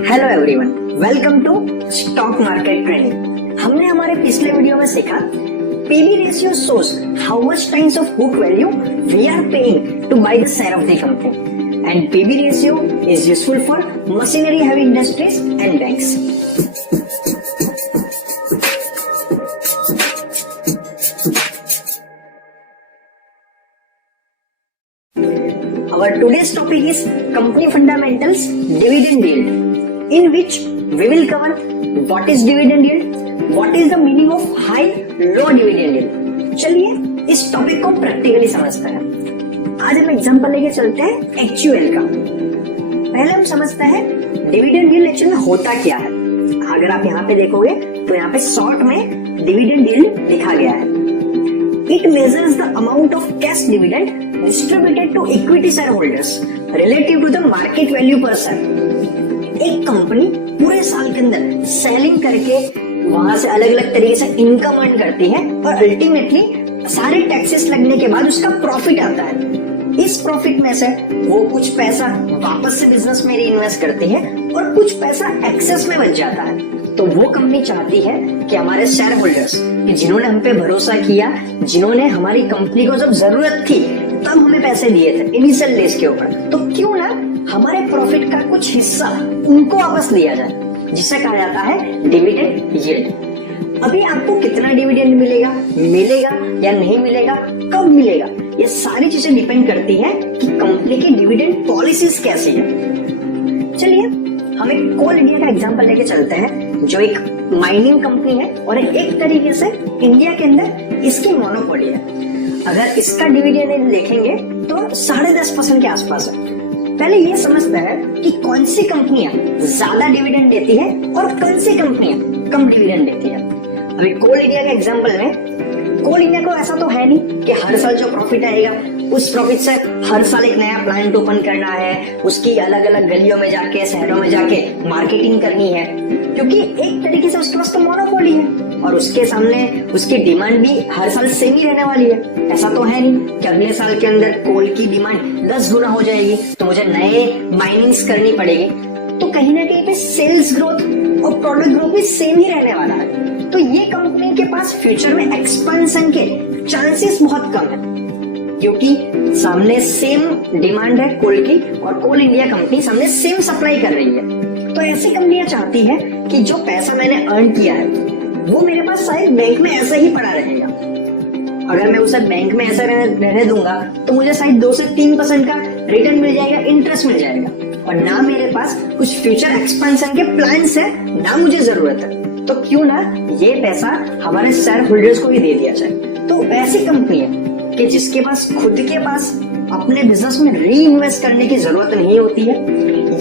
Hello everyone, welcome to stock market training. हमने हमारे पिछले वीडियो में सीखा PV ratio shows how much times of book value we are paying to buy the share of the company and PV ratio is useful for machinery heavy industries and banks. Our today's topic is company fundamentals, dividend yield, in which we will cover what is dividend yield, what is the meaning of high, low dividend yield। चलिए इस topic को practically समझते हैं। आज हम example लेके चलते हैं एक्चुअल का। पहले हम समझते हैं डिविडेंड यील्ड एक्चुअली में होता क्या है। अगर आप यहाँ पे देखोगे तो यहाँ पे शॉर्ट में डिविडेंड यील्ड लिखा गया है। It measures the amount of cash dividend distributed to equity shareholders relative to the market value per share। एक कंपनी पूरे साल के अंदर सेलिंग करके वहां से अलग अलग तरीके से इनकम अर्न करती है और अल्टीमेटली सारे टैक्सेस लगने के बाद उसका प्रॉफिट आता है। इस प्रॉफिट में से वो कुछ पैसा वापस से बिजनेस में रीइन्वेस्ट करती है और कुछ पैसा एक्सेस में बच जाता है। तो वो कंपनी चाहती है कि हमारे शेयर होल्डर्स कि जिन्होंने हम पे भरोसा किया, जिन्होंने हमारी कंपनी को जब जरूरत थी तब हमें पैसे दिए थे इनिशियल डेज के ऊपर, तो क्यों ना हमारे प्रॉफिट का कुछ हिस्सा उनको वापस दिया जाए, जिसे कहा जाता है डिविडेंड यील्ड। अभी आपको कितना डिविडेंड मिलेगा या नहीं मिलेगा, कब मिलेगा, ये सारी चीजें डिपेंड करती है कि कंपनी की डिविडेंड पॉलिसीज कैसी है। चलिए हम एक कोल इंडिया का एग्जांपल लेके चलते हैं, जो एक माइनिंग कंपनी है और एक तरीके से इंडिया के अंदर इसकी मोनोपोली है। अगर इसका डिविडेंड देखेंगे तो 10.5% के आसपास है। पहले ये समझते हैं कि कौन सी कंपनियां ज्यादा डिविडेंड देती है और कौन सी कंपनियां कम डिविडेंड देती है। अभी कोल इंडिया के एग्जांपल में कोल इंडिया को ऐसा तो है नहीं कि हर साल जो प्रॉफिट आएगा उस प्रॉफिट से हर साल एक नया प्लांट ओपन करना है, उसकी अलग अलग गलियों में जाके शहरों में जाके मार्केटिंग करनी है, क्योंकि एक तरीके से उसके पास तो मोनोपोली है और उसके सामने उसकी डिमांड भी हर साल सेम ही रहने वाली है। ऐसा तो है नहीं कि अगले साल के अंदर कोल की डिमांड 10 गुना हो जाएगी तो मुझे नए माइनिंग्स करनी पड़ेगी। तो कहीं ना कहीं पे सेल्स ग्रोथ और प्रोडक्ट ग्रोथ भी सेम ही रहने वाला है। तो ये कंपनी के पास फ्यूचर में एक्सपेंशन के चांसेस बहुत कम है, क्योंकि सामने सेम डिमांड है कोल की और कोल इंडिया कंपनी सामने सेम सप्लाई कर रही है। तो ऐसी कंपनियां चाहती है कि जो पैसा मैंने अर्न किया है वो मेरे पास शायद बैंक में ऐसा ही पड़ा रहेगा। अगर मैं उसे बैंक में ऐसा रहने दूंगा तो मुझे शायद 2 से 3% का रिटर्न मिल जाएगा, इंटरेस्ट मिल जाएगा, और ना मेरे पास कुछ फ्यूचर एक्सपेंशन के प्लान्स है, ना मुझे जरूरत है। तो क्यों ना ये पैसा हमारे शेयर होल्डर्स को भी दे दिया जाए। तो ऐसी कंपनी है कि जिसके पास खुद के पास अपने बिजनेस में री इन्वेस्ट करने की जरूरत नहीं होती है,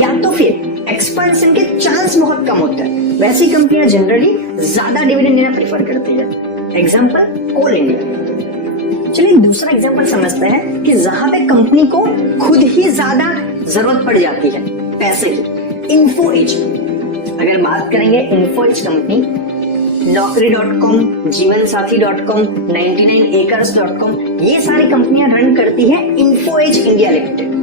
या तो फिर एक्सपेंशन के चांस बहुत कम होते हैं, वैसी कंपनियां जनरली ज्यादा डिविडेंड देना प्रेफर करती है। एग्जांपल कोल इंडिया। चलिए दूसरा एग्जांपल समझते हैं कि जहां पे कंपनी को खुद ही ज्यादा जरूरत पड़ जाती है पैसे की। इन्फो एज, अगर बात करेंगे info as company, Naukri.com, जीवनसाथी.com, 99acres.com, ये सारी कंपनियां रन करती है इन्फो एज इंडिया लिमिटेड।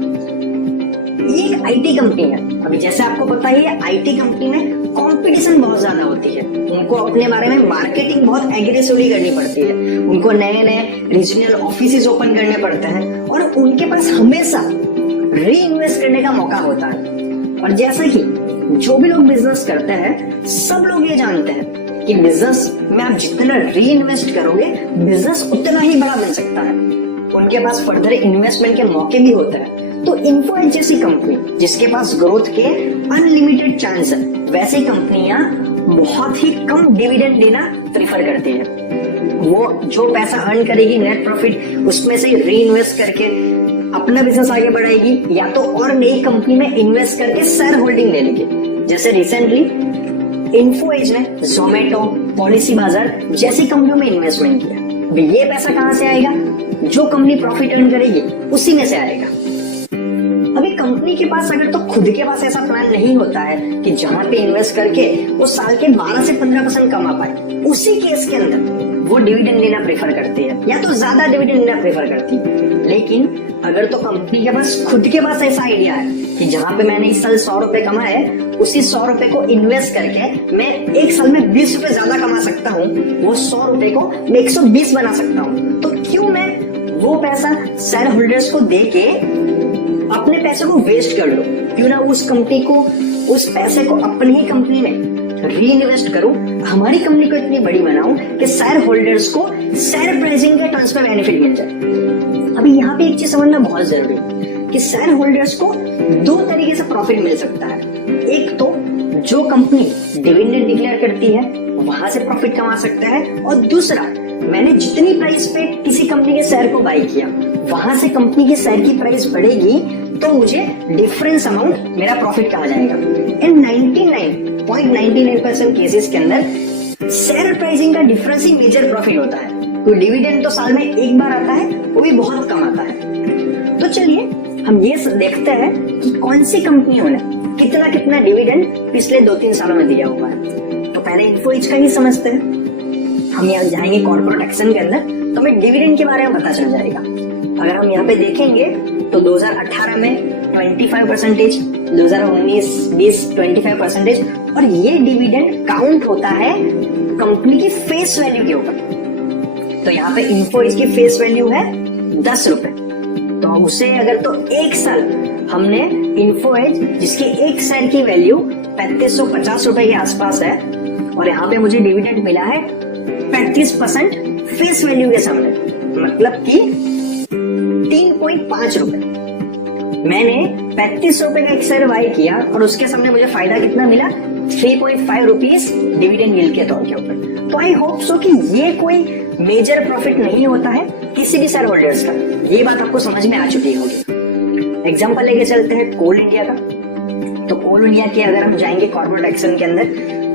ये एक आईटी कंपनी है। अभी जैसे आपको पता ही है आईटी कंपनी में कंपटीशन बहुत ज्यादा होती है, उनको अपने बारे में मार्केटिंग बहुत एग्रेसिवली करनी पड़ती है, उनको नए नए रीजनल ऑफिसेज ओपन करने पड़ते हैं और उनके पास हमेशा री इन्वेस्ट करने का मौका होता है। और जैसे कि जो भी लोग बिजनेस करते हैं सब लोग ये जानते हैं कि बिजनेस में आप जितना री इन्वेस्ट करोगे बिजनेस उतना ही बड़ा बन सकता है, उनके पास फर्दर इन्वेस्टमेंट के मौके भी होते हैं। तो इन्फो एज जैसी कंपनी जिसके पास ग्रोथ के अनलिमिटेड चांस है, वैसी कंपनियां बहुत ही कम डिविडेंड देना प्रेफर करती है। वो जो पैसा अर्न करेगी नेट प्रॉफिट उसमें से री इन्वेस्ट करके अपना बिजनेस आगे बढ़ाएगी, या तो और नई कंपनी में इन्वेस्ट करके शेयर होल्डिंग ले लेगी। जैसे रिसेंटली इन्फो एज ने जोमेटो, पॉलिसी बाजार जैसी कंपनियों में इन्वेस्टमेंट किया। ये पैसा कहां से आएगा? जो कंपनी प्रॉफिट अर्न करेगी उसी में से आएगा। अभी कंपनी के पास अगर तो खुद के पास ऐसा प्लान नहीं होता है कि जहां पे इन्वेस्ट करके वो साल के 12 से 15% कमा पाए, उसी केस के अंदर वो डिविडेंड लेना प्रेफर करती है या तो ज्यादा डिविडेंड लेना प्रेफर करती है। लेकिन अगर तो कंपनी के पास खुद के पास ऐसा आइडिया है कि जहां पे मैंने इस साल 100 रुपए कमाए, उसी 100 रुपए को इन्वेस्ट करके मैं एक साल में 20 रुपए ज्यादा कमा सकता हूँ, वो 100 रुपए को मैं 120 बना सकता हूँ, तो क्यों मैं वो पैसा शेयर होल्डर्स को देके अपने पैसे को वेस्ट कर लूं? क्यों ना उस कंपनी को, उस पैसे को अपनी ही कंपनी में री इन्वेस्ट करूं, हमारी कंपनी को इतनी बड़ी बनाऊं कि शेयर होल्डर्स को शेयर प्राइसिंग के टर्म्स में बेनिफिट मिल जाए। अभी यहाँ पे एक चीज समझना बहुत जरूरी है कि शेयर होल्डर्स को दो तरीके से प्रॉफिट मिल सकता है। एक तो जो कंपनी डिविडेंड डिक्लेयर करती है वहां से प्रॉफिट कमा सकता है, और दूसरा मैंने जितनी प्राइस पे किसी कंपनी के शेयर को बाई किया वहां से कंपनी के शेयर की प्राइस बढ़ेगी तो मुझे डिफरेंस अमाउंट मेरा प्रॉफिट कहा जाएगा। इन 99.99% केसेस के अंदर शेयर प्राइसिंग का डिफरेंस ही मेजर प्रॉफिट होता है। तो डिविडेंड तो साल में एक बार आता है, वो भी बहुत कम आता है। तो चलिए हम ये देखते हैं कि कौन सी कंपनियों ने कितना कितना डिविडेंड पिछले 2-3 सालों में दिया हुआ है। तो पहले इन्फोएज का ही समझते हैं। हम यहाँ जाएंगे कॉर्पोरेट एक्शन के अंदर तो हमें डिविडेंड के बारे में पता चल जाएगा। अगर हम यहाँ पे देखेंगे तो 2018 में 25%, 2019-20 25%, और ये डिविडेंड काउंट होता है कंपनी की फेस वैल्यू के ऊपर। तो यहाँ पे इन्फोएज की फेस वैल्यू है 10 रुपए, तो उसे अगर तो एक साल हमने इन्फोएज जिसकी एक शेयर की वैल्यू 3550 रुपए के आसपास है, और यहाँ पे मुझे डिविडेंड मिला है 35% फेस वैल्यू के सामने, मतलब कि 3.5 रुपए। मैंने 35 रुपए का एक शेयर बाय किया और उसके सामने मुझे फायदा कितना मिला? 3.5 रुपीज डिविडेंड यील्ड के तौर के ऊपर। तो आई होप सो कि ये कोई मेजर प्रॉफिट नहीं होता है किसी भी शेयर होल्डर्स का। ये बात आपको समझ में आ चुकी होगी। एग्जांपल लेके चलते हैं कोल इंडिया का। तो कोल इंडिया के अगर हम जाएंगे कॉर्पोरेट एक्शन के अंदर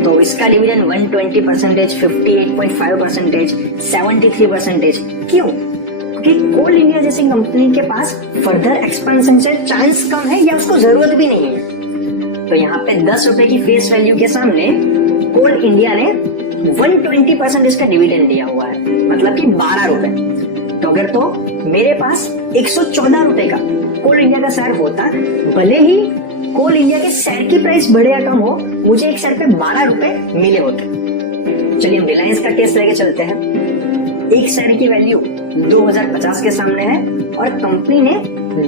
तो इसका डिविडेंड 120%, 58.5%, 73%। क्यों? क्योंकि कोल इंडिया जैसी कंपनी के पास फर्दर एक्सपेंशन से चांस कम है या उसको जरूरत भी नहीं है। तो यहाँ पे 10 रुपए की फेस वैल्यू के सामने कोल इंडिया ने 120% इसका डिविडेंड दिया हुआ है, मतलब कि 12 रुपए। तो अगर तो मेरे पास 114 रुपए का कोल इंडिया का शेयर होता, भले ही कोल इंडिया के शेयर की प्राइस बढ़े या कम हो, मुझे एक शेयर पे 12 रुपए मिले होते। चलिए हम रिलायंस का केस लेके चलते हैं। एक शेयर की वैल्यू 2050 के सामने है और कंपनी ने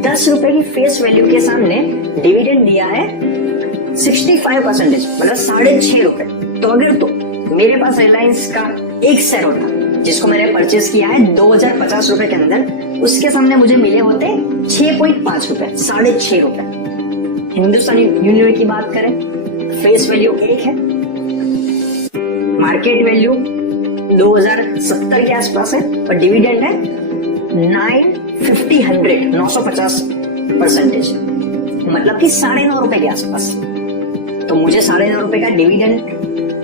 10 रुपए की फेस वैल्यू के सामने डिविडेंड दिया है 65%, मतलब 6.5 रुपए। तो अगर तो मेरे पास रिलायंस का एक शेयर होता जिसको मैंने परचेस किया है 2050 रुपए के अंदर, उसके सामने मुझे मिले होते 6.5 रुपए, 6.5 रुपए। हिंदुस्तान यूनिलिवर की बात करें, फेस वैल्यू 1 है, मार्केट वैल्यू 2070 के आसपास है और डिविडेंड है 950%, मतलब कि 9.5 रुपए के आसपास। तो मुझे 9.5 रुपए का डिविडेंड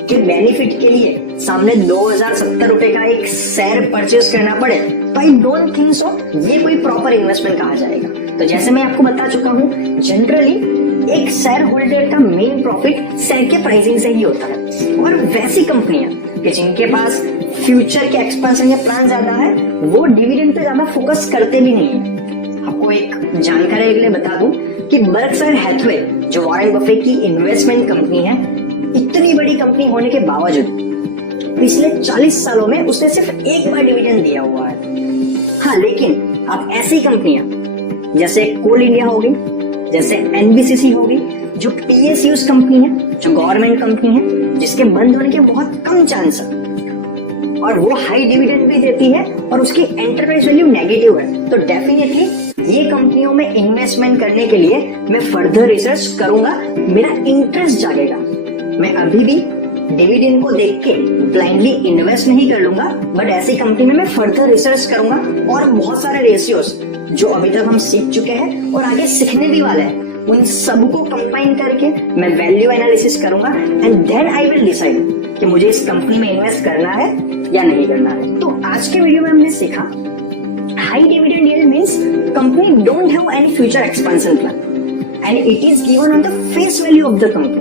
के बेनिफिट के लिए सामने 2070 रुपए का एक शेयर परचेस करना पड़े तो आई डोंट थिंक सो ये कोई प्रॉपर इन्वेस्टमेंट कहा जाएगा। तो जैसे मैं आपको बता चुका हूँ, जनरली एक शेयर होल्डर का मेन प्रॉफिट शेयर के प्राइसिंग से ही होता है। और वैसी कंपनियां कि जिनके पास फ्यूचर के एक्सपेंशन के प्लान ज्यादा है, वो डिविडेंड पे ज्यादा फोकस करते भी नहीं है। आपको एक जानकारी के लिए बता दूं कि बर्कशायर हैथवे जो वॉरेन बफेट की इन्वेस्टमेंट कंपनी है, इतनी बड़ी कंपनी होने के बावजूद पिछले 40 सालों में उसने सिर्फ एक बार डिविडेंड दिया हुआ है। हाँ, लेकिन आप ऐसी कंपनियां जैसे कोल इंडिया होगी, जैसे एनबीसीसी होगी, जो पीएसयूज कंपनी है, जो गवर्नमेंट कंपनी है, जिसके बंद होने के बहुत कम चांस है और वो हाई डिविडेंड भी देती है और उसकी एंटरप्राइज वैल्यू नेगेटिव है, तो डेफिनेटली ये कंपनियों में इन्वेस्टमेंट करने के लिए मैं फर्दर रिसर्च करूंगा, मेरा इंटरेस्ट जागेगा। मैं अभी भी डिविडेंड को देख के ब्लाइंडली इन्वेस्ट नहीं कर लूंगा, बट ऐसी कंपनी में मैं फर्दर रिसर्च करूंगा और बहुत सारे रेशियोज जो अभी तक हम सीख चुके हैं और आगे सीखने भी वाले हैं, उन सबको कंबाइन करके मैं वैल्यू एनालिसिस करूंगा and then I will decide कि मुझे इस कंपनी में इन्वेस्ट करना है या नहीं करना है। तो आज के वीडियो में हमने सीखा high dividend yield means company don't have any future expansion plan and it is given on the face value of the company.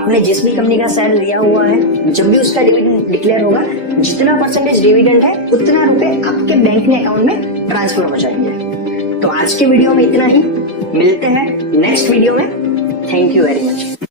आपने जिस भी कंपनी का शेयर लिया हुआ है, जब भी उसका डिविडेंड डिक्लेयर होगा, जितना परसेंटेज डिविडेंड है उतना रुपए आपके बैंक के अकाउंट में ट्रांसफर हो जाएंगे। तो आज के वीडियो में इतना ही, मिलते हैं नेक्स्ट वीडियो में। Thank you very much.